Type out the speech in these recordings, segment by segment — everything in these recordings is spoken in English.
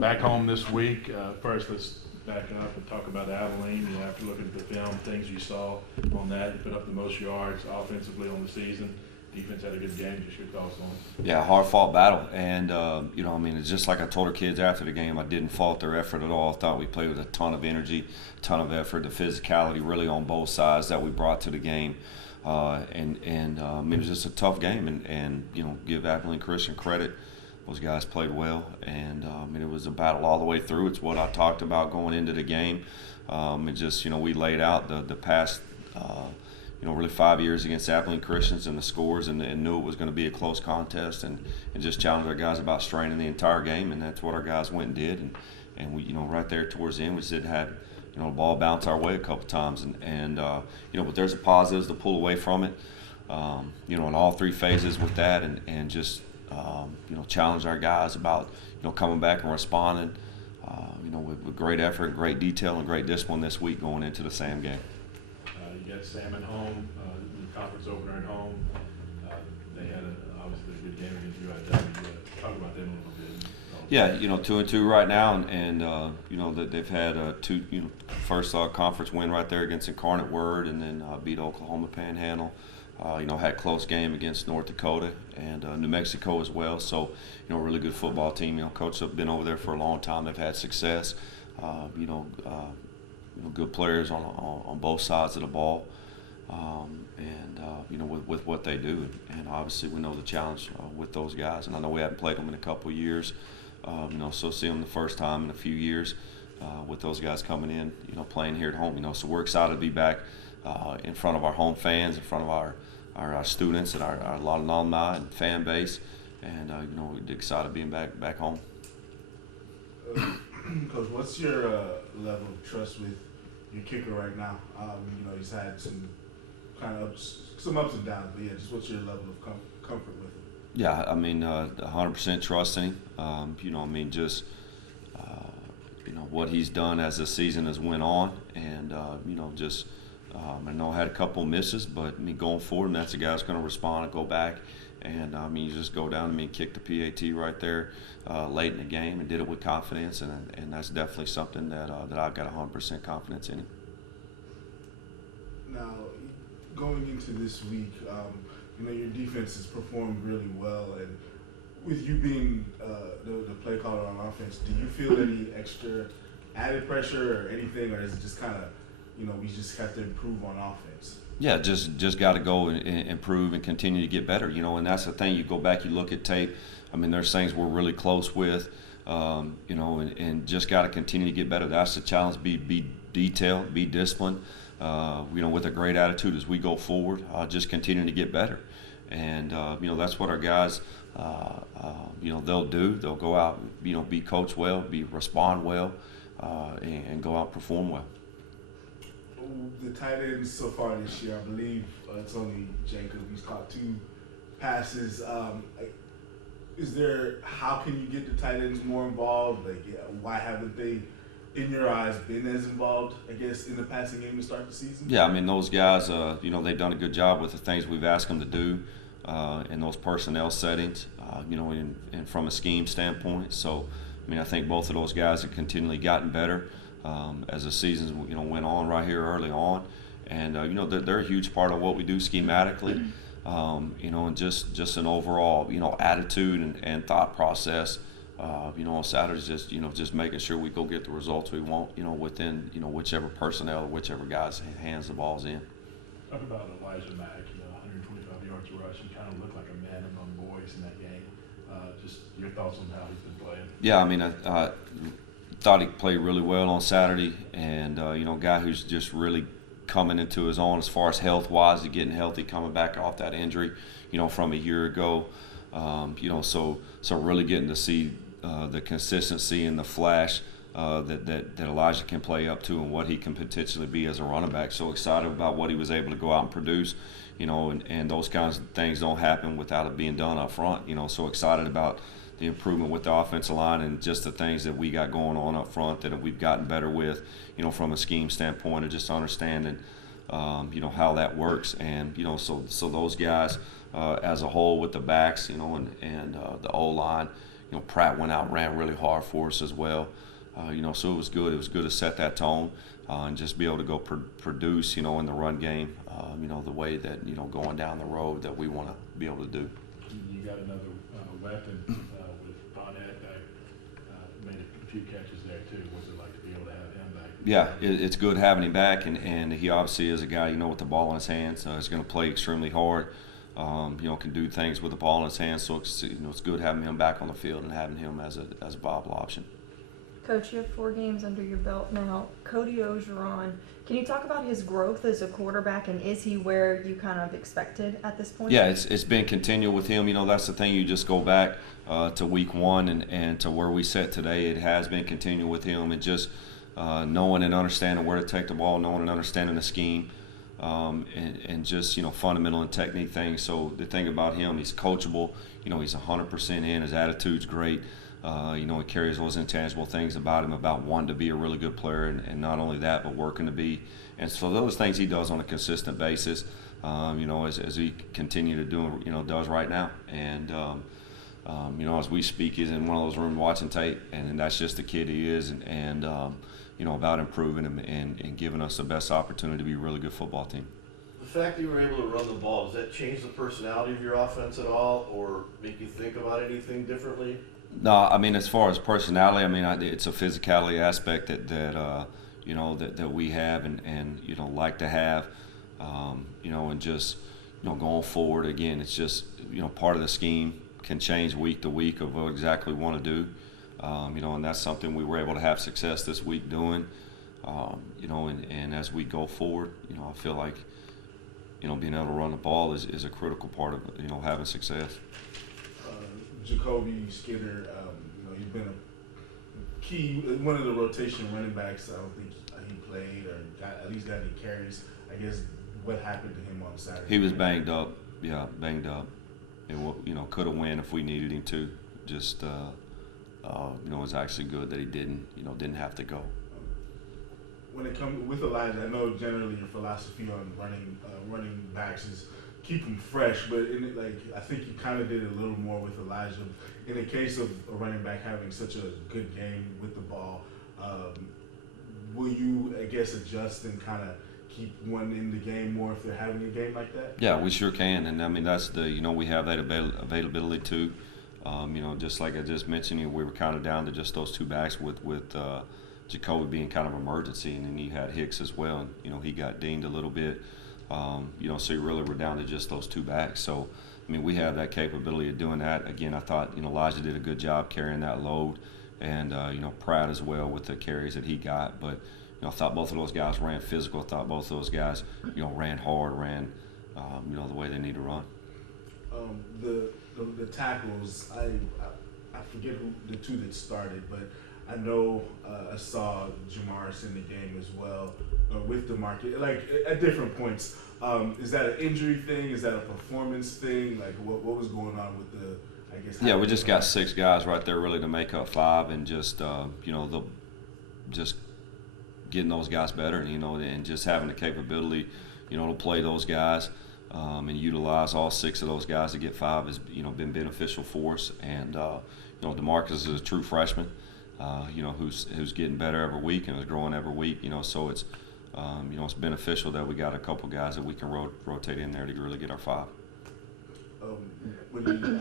Back home this week. First, let's back up and talk about Abilene. After looking at the film, things you saw on that, you put up the most yards offensively on the season. Defense had a good game. Just your thoughts on it? Yeah, hard-fought battle. And, it's just like I told our kids after the game, I didn't fault their effort at all. I thought we played with a ton of energy, ton of effort, the physicality really on both sides that we brought to the game. It was just a tough game. And give Abilene Christian credit. Those guys played well, and it was a battle all the way through. It's what I talked about going into the game. We laid out the past, really 5 years against Abilene Christians and the scores, and knew it was going to be a close contest, and just challenged our guys about straining the entire game, and that's what our guys went and did. And we, right there towards the end, we did have, the ball bounce our way a couple times, but there's a positives to pull away from it, in all three phases with that, and just. Challenge our guys about, coming back and responding, with great effort, great detail, and great discipline this week going into the Sam game. You got Sam at home, the conference opener at home. They had obviously a good game against UIW. Talk about them a little bit. Yeah, 2-2 right now, and that they've had two, first conference win right there against Incarnate Word, and then beat Oklahoma Panhandle. Had a close game against North Dakota and New Mexico as well. So, really good football team. Coach have been over there for a long time. They've had success. Good players on both sides of the ball, with what they do. And obviously, we know the challenge with those guys. And I know we haven't played them in a couple of years. So see them the first time in a few years with those guys coming in, playing here at home. So we're excited to be back in front of our home fans, in front of our students and our lot of alumni and fan base, and we're excited being back home. Coach, what's your level of trust with your kicker right now? He's had some ups and downs, but just what's your level of comfort with him? Yeah, 100% trust in him. What he's done as the season has went on, and I know I had a couple misses, but going forward, that's a guy that's going to respond and go back. And you just go down and kick the PAT right there late in the game, and did it with confidence, and that's definitely something that I've got 100% confidence in him. Now, going into this week, your defense has performed really well, and with you being the play caller on offense, do you feel any extra added pressure or anything, or is it just kind of we just have to improve on offense? Yeah, just got to go and improve and continue to get better. And that's the thing. You go back, you look at tape. There's things we're really close with, and just got to continue to get better. That's the challenge. Be detailed, be disciplined, with a great attitude as we go forward. Just continuing to get better, and that's what our guys, they'll do. They'll go out, be coached well, respond well, and go out and perform well. The tight ends so far this year, I believe it's only Jacob. He's caught 2 passes. How can you get the tight ends more involved? Why haven't they, in your eyes, been as involved, I guess, in the passing game to start the season? Yeah, those guys, they've done a good job with the things we've asked them to do in those personnel settings, and from a scheme standpoint. So, I think both of those guys have continually gotten better. As the season went on right here early on, and they're a huge part of what we do schematically, and just an overall attitude and thought process. On Saturdays, just making sure we go get the results we want, within whichever personnel or whichever guy's hands the ball's in. Talk about Elijah Mack. 125 yards rush. He kind of looked like a man among boys in that game. Just your thoughts on how he's been playing? Yeah, I thought he played really well on Saturday, and guy who's just really coming into his own as far as health-wise, getting healthy, coming back off that injury, from a year ago. So really getting to see the consistency and the flash that Elijah can play up to, and what he can potentially be as a running back. So excited about what he was able to go out and produce, and those kinds of things don't happen without it being done up front. So excited about the improvement with the offensive line and just the things that we got going on up front that we've gotten better with, from a scheme standpoint, and just understanding, how that works. And, so those guys as a whole with the backs, and the O-line, Pratt went out and ran really hard for us as well. So it was good. It was good to set that tone and just be able to go produce, in the run game, the way that, going down the road that we want to be able to do. You got another weapon with Bonnet that made a few catches there too. What's it like to be able to have him back? Yeah, it's good having him back, and he obviously is a guy, with the ball in his hands. He's going to play extremely hard. Can do things with the ball in his hands. So it's good having him back on the field and having him as a viable option. Coach, you have 4 games under your belt now. Cody Ogeron, can you talk about his growth as a quarterback, and is he where you kind of expected at this point? Yeah, it's been continual with him. That's the thing. You just go back to week 1 and to where we sit today. It has been continual with him, and just knowing and understanding where to take the ball, knowing and understanding the scheme, and just fundamental and technique things. So the thing about him, he's coachable. He's 100% in. His attitude's great. He carries those intangible things about him, about wanting to be a really good player, and not only that, but working to be. And so those things he does on a consistent basis, as he continue to do, does right now. And, as we speak, he's in one of those rooms watching tape, and that's just the kid he is, and about improving him and giving us the best opportunity to be a really good football team. The fact that you were able to run the ball, does that change the personality of your offense at all, or make you think about anything differently? No, as far as personality, it's a physicality aspect that we have and like to have, and just going forward again. It's just part of the scheme can change week to week of what exactly we want to do, and that's something we were able to have success this week doing, and as we go forward, I feel like being able to run the ball is a critical part of having success. Jacoby Skinner, he's been a key, one of the rotation running backs. I don't think he played or at least got any carries. I guess what happened to him on Saturday? He was banged up. Yeah, banged up. And could have won if we needed him to. Just it was actually good that he didn't have to go. When it comes with Elijah, I know generally your philosophy on running backs is keep them fresh, but I think you kind of did a little more with Elijah. In the case of a running back having such a good game with the ball, will you, I guess, adjust and kind of keep one in the game more if they're having a game like that? Yeah, we sure can, and that's we have that availability too. Just like I just mentioned, we were kind of down to just those 2 backs with Jacoby being kind of emergency, and then you had Hicks as well, and he got dinged a little bit. So you really were down to just those 2 backs. So, we have that capability of doing that. Again, I thought, Elijah did a good job carrying that load, and, Pratt as well with the carries that he got. But, I thought both of those guys ran physical. I thought both of those guys, ran hard, ran, the way they need to run. The tackles, I forget who the 2 that started, but I know I saw Jamaris in the game as well with DeMarcus, like at different points. Is that an injury thing? Is that a performance thing? Like what was going on with the, I guess? Yeah, we just got 6 guys right there really to make up 5, and just just getting those guys better, and just having the capability, to play those guys. And utilize all 6 of those guys to get 5 has been beneficial for us. And DeMarcus is a true freshman, who's getting better every week and is growing every week. So it's it's beneficial that we got a couple guys that we can rotate in there to really get our 5. I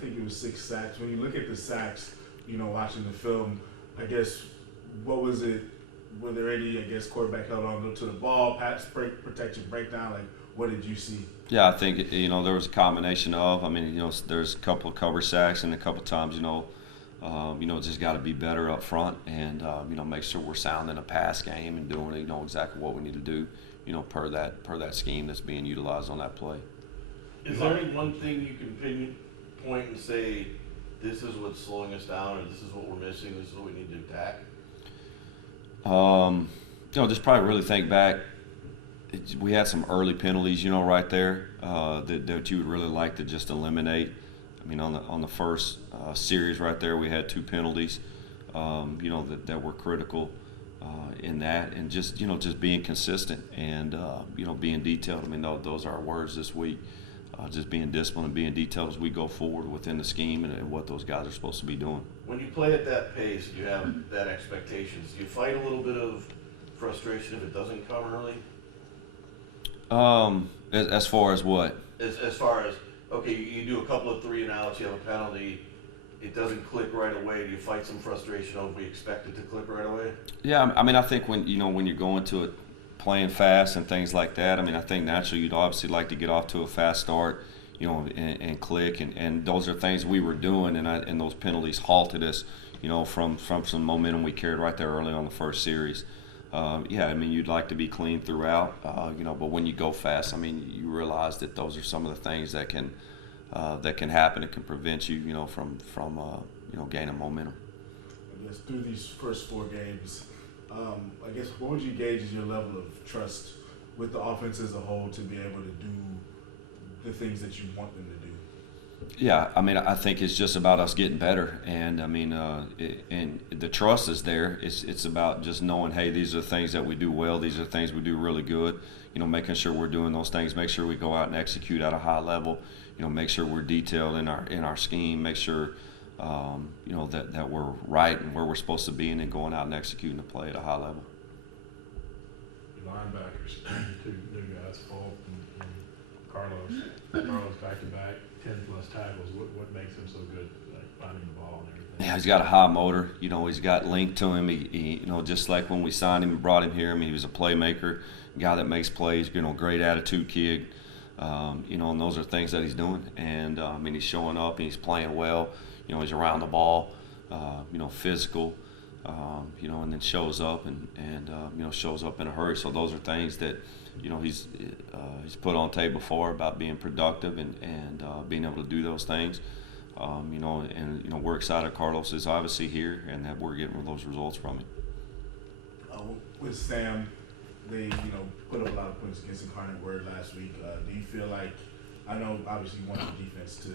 think it was 6 sacks. When you look at the sacks, watching the film, I guess what was it? Were there any, quarterback held on to the ball, pass break, protection, breakdown? Like, what did you see? Yeah, I think there was a combination of. There's a couple of cover sacks, and a couple of times, just got to be better up front, and make sure we're sounding a pass game and doing exactly what we need to do, per that scheme that's being utilized on that play. Is there any one thing you can pinpoint and say, this is what's slowing us down, or this is what we're missing, this is what we need to attack? Just probably really think back. We had some early penalties, right there, that you would really like to just eliminate. On the first series right there, we had 2 penalties, that were critical in that, and just being consistent and being detailed. Those are our words this week. just being disciplined and being detailed as we go forward within the scheme and what those guys are supposed to be doing. When you play at that pace, you have that expectations. Do you fight a little bit of frustration if it doesn't come early? As far as what? As far as, okay, you do a couple of 3 and outs, you have a penalty, it doesn't click right away. Do you fight some frustration over we expect it to click right away? Yeah, I mean, I think when you're going to it, playing fast and things like that, I mean, I think naturally you'd obviously like to get off to a fast start, and click, and those are things we were doing, and those penalties halted us, from some momentum we carried right there early on the first series. Yeah, I mean, you'd like to be clean throughout, but when you go fast, I mean, you realize that those are some of the things that can happen. It can prevent you, from gaining momentum. I guess through these first 4 games, I guess what would you gauge as your level of trust with the offense as a whole to be able to do the things that you want them to do? Yeah, I mean, I think it's just about us getting better, and I mean, and the trust is there. It's about just knowing, hey, these are the things that we do well. These are the things we do really good. Making sure we're doing those things. Make sure we go out and execute at a high level. Make sure we're detailed in our scheme. Make sure that we're right and where we're supposed to be, and then going out and executing the play at a high level. Your linebackers, 2 new guys, Paul and Carlos. Carlos back to back, 10+ tackles. What makes him so good, like finding the ball and everything? Yeah, he's got a high motor. He's got length to him. He just like when we signed him and brought him here, I mean, he was a playmaker, a guy that makes plays. Great attitude kid. And those are things that he's doing. And I mean, he's showing up and he's playing well. He's around the ball. Physical. And then shows up and shows up in a hurry. So those are things that he's put on tape before about being productive and being able to do those things. We're excited. Carlos is obviously here, and that we're getting those results from him. With Sam, they put up a lot of points against Incarnate Word last week. Do you feel like, I know obviously you want the defense to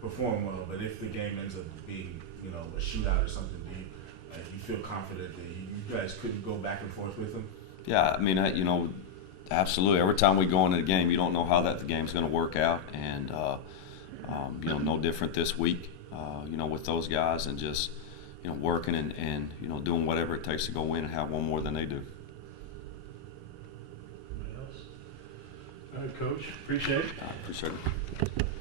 perform well, but if the game ends up being a shootout or something, do you feel confident that you guys could go back and forth with them? Yeah, I mean, absolutely. Every time we go into the game, you don't know how the game's going to work out, and no different this week. With those guys, and just working and doing whatever it takes to go win and have one more than they do. Anybody else? All right, Coach. Appreciate it. I appreciate it.